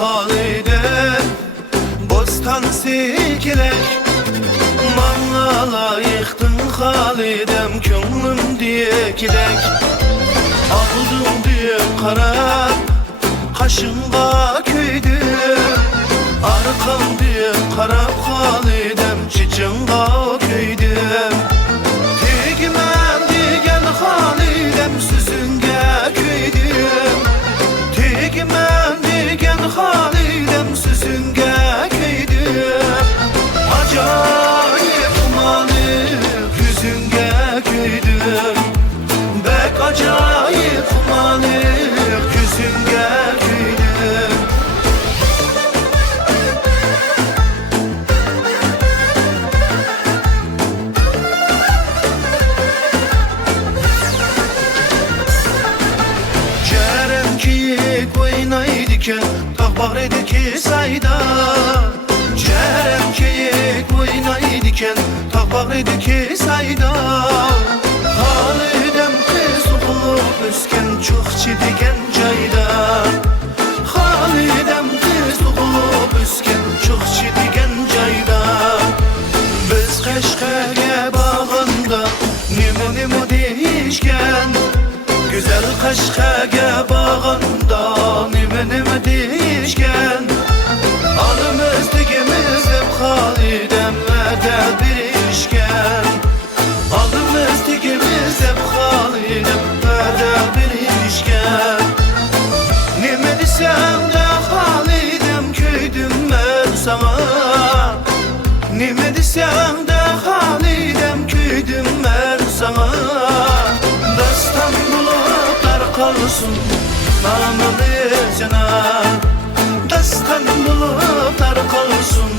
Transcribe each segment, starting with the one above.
Halidem bostan sikilek Manla layıktın Halidem Könlüm diye gidek Aldım diye karar Kaşınga köydü Arkam diye karab Halidem Çiçinga köydüm Tegmen digen Halidem Süzünge köydüm Tegmen digen Halidem Süzünge köydüm Acayip umanık yüzünge köydüm Bek acayip umanık yüzünge köydüm Cerem ki oynaydıken Tahbaredeki sayda Cerem ki oynaydıken Tahbaredeki sayda Halidem kız olup üsken Çok çidigen cayda Halidem kız olup üsken Çok çidigen cayda Biz Kaşkaya bağında Nimo değişken Güzel Kaşkaya bağında Nimo değişken Alımız digimiz hep Halidem Vədə bir işken Alımız digimiz hep Halidem Vədə bir işken Nime desem de Halidem köydüm ben sana Nime desem de Halidem köydüm ben sana Dastan bulutlar kalsın namımız yanar Dastan bulutlar kalsın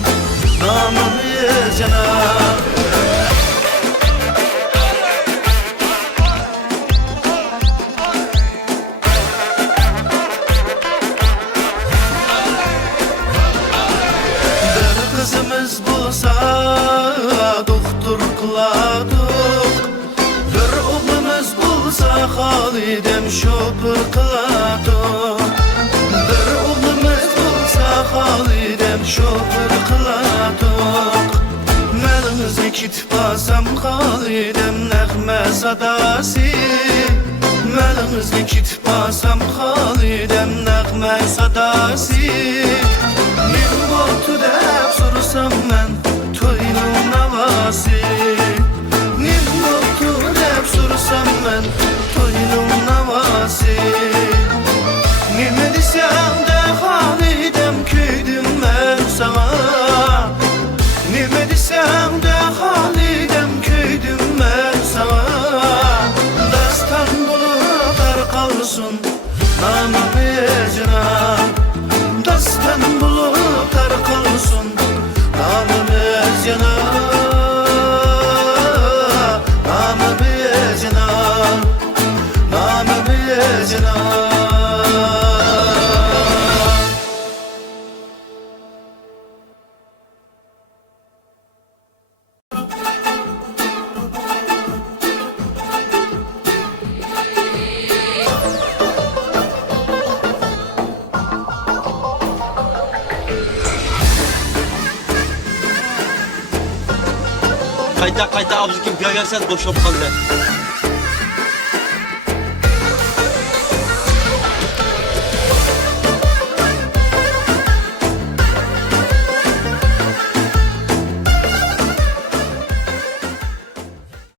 namımız yanar Bir kızımız bulsa doktor kıladık Bir oğlumuz bulsa Halidem şoför kıladık Bir oğlumuz bulsa Halidem şoför kıladık Melimizi kitbasam Halidem nəğmə sadası Melimizi kitbasam Halidem nəğmə sadası Min botu deb sorsam mən toyunun havası Min botu deb sorsam mən toyunun havası Nime desem de Halidem köydüm ben sana Nime desem de Halidem köydüm ben sana Dastan bulutlar kalsın namımız yanar Dastan bulutlar kalsın namımız yanar Namımız yanar Namımız yanar Qayta abzıkim görürsen boşop kaldı.